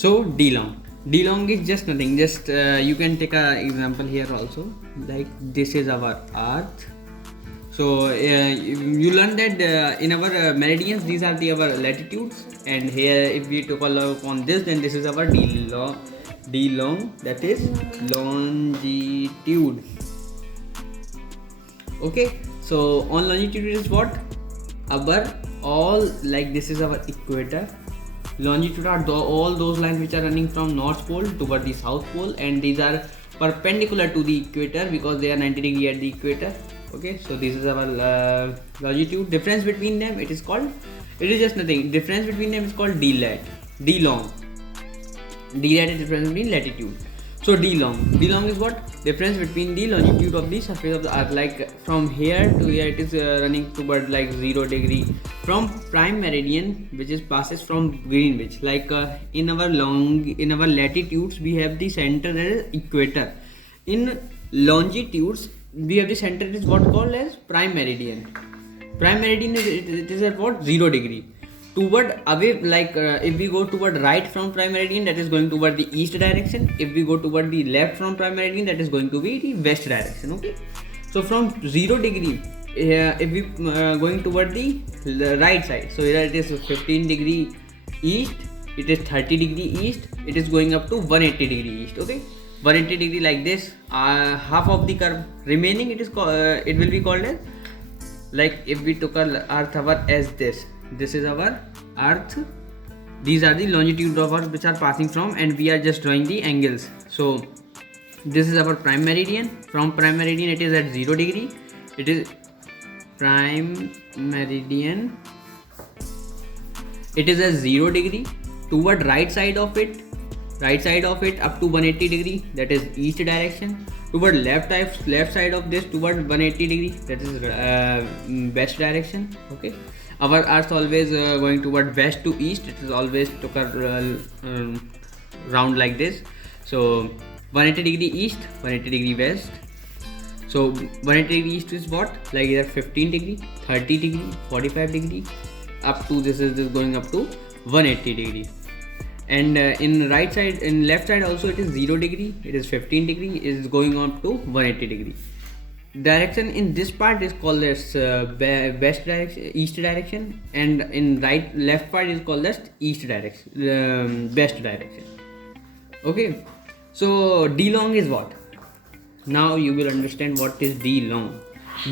So d long is just nothing, just you can take a example here also, like this is our earth. So you learn that in our meridians these are the our latitudes, and here if we took a look on this, then this is our d long, that is longitude. Okay, so on longitude is what our all, like this is our equator. Longitude are all those lines which are running from north pole toward the south pole, and these are perpendicular to the equator because they are 90 degree at the equator. Okay, so this is our longitude. Difference between them, it is just nothing, difference between them is called d long. D lat is difference between latitude. So d long is what? Difference between the longitude of the surface of the earth. Like from here to here, it is running toward like 0 degree from prime meridian, which is passes from Greenwich. Like in our latitudes, we have the center as equator. In longitudes, we have the center is what called as prime meridian. Prime meridian is at what? 0 degree. Toward away, like if we go toward right from prime meridian, that is going toward the east direction. If we go toward the left from prime meridian, that is going to be the west direction. Okay, so from 0 degree, if we going toward the right side, so here it is 15 degree east, it is 30 degree east, it is going up to 180 degree east. Okay, 180 degree like this, half of the curve remaining, it will be called as, like if we took our earth hour as this is our earth, these are the longitude of earth which are passing from, and we are just drawing the angles. So this is our prime meridian. From prime meridian, it is at 0 degree, it is prime meridian, it is at 0 degree. Toward right side of it up to 180 degree, that is east direction. Toward left side of this toward 180 degree, that is west direction. Okay, our earth always going toward west to east, it is always took a round like this. So 180 degree east, 180 degree west. So 180 degree east is what, like either 15 degree, 30 degree, 45 degree, up to this going up to 180 degree. And in left side also, it is 0 degree, it is 15 degree, it is going on to 180 degree. Direction in this part is called as west direction, east direction, and in left part is called as east direction, west direction. Okay, so d long is what? Now you will understand what is d long.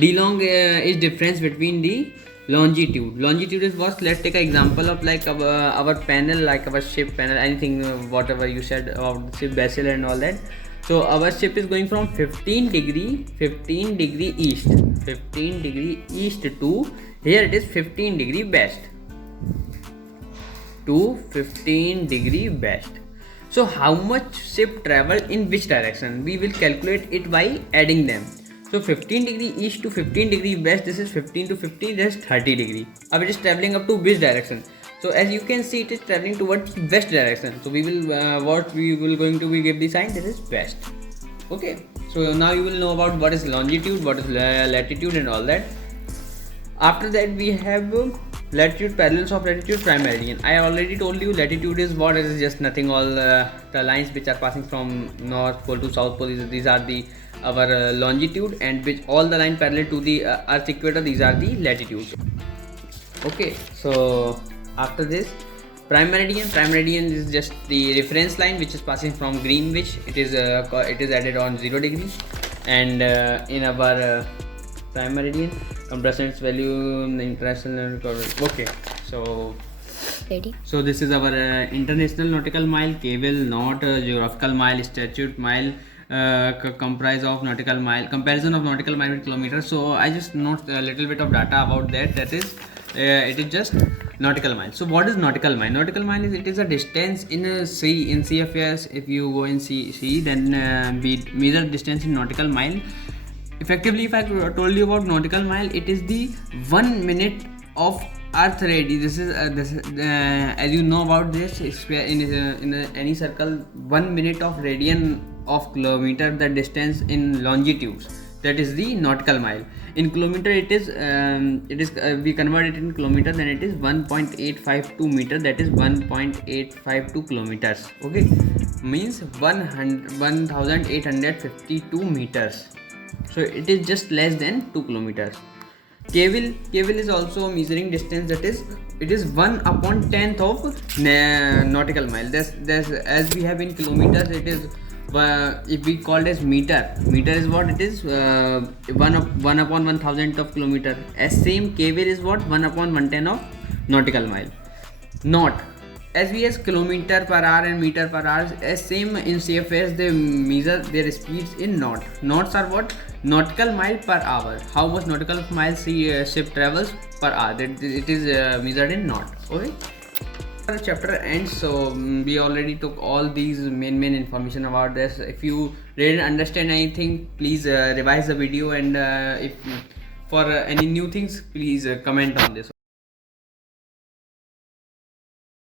D long is difference between the longitude. Longitude is what? Let's take an example of like our panel, like our ship panel, anything, whatever you said about the ship vessel and all that. So our ship is going from 15 degree east to here it is 15 degree west to 15 degree west. So how much ship travel in which direction? We will calculate it by adding them. So 15 degree east to 15 degree west, this is 15 to 15, that is 30 degree. Now it is traveling up to which direction? So as you can see, it is traveling towards west direction. So we will what we will going to be give the sign, that is west. Okay, so now you will know about what is longitude, what is latitude and all that. After that we have latitude, parallels of latitude, prime meridian. I already told you latitude is what? It is just nothing, all the lines which are passing from north pole to south pole, these are the our longitude, and which all the line parallel to the earth equator, these are the latitudes. Okay, so after this, prime meridian is just the reference line which is passing from Greenwich. It is added on 0 degree, and in our prime meridian compression value in the international. Okay, so Ready? So this is our international nautical mile, cable, knot, geographical mile, statute mile, comprise of nautical mile, comparison of nautical mile with kilometer. So I just note a little bit of data about that. That is, it is just nautical mile. So what is nautical mile? Nautical mile is, it is a distance in a sea, in CFS. If you go in sea, then we measure distance in nautical mile. Effectively, if I told you about nautical mile, it is the 1 minute of earth radius. This is as you know about this, in any circle, 1 minute of radian of kilometer, the distance in longitudes. that is the nautical mile. In kilometer it is we convert it in kilometer, then it is 1.852 meter, that is 1.852 kilometers. Okay, means 1852 meters. So it is just less than 2 kilometers. Cable is also measuring distance, that is it is 1/10th of nautical mile. There's as we have in kilometers, it is if we call it as meter is what it is 1/1000th of kilometer. As same cable is what 1/110 of nautical mile. Knot, as we as kilometer per hour and meter per hour, as same in CFS they measure their speeds in knot. Knots are what? Nautical mile per hour. How much nautical miles ship travels per hour, that it is measured in knot. Okay, the chapter ends. So we already took all these main information about this. If you didn't understand anything, please revise the video, and if for any new things, please comment on this.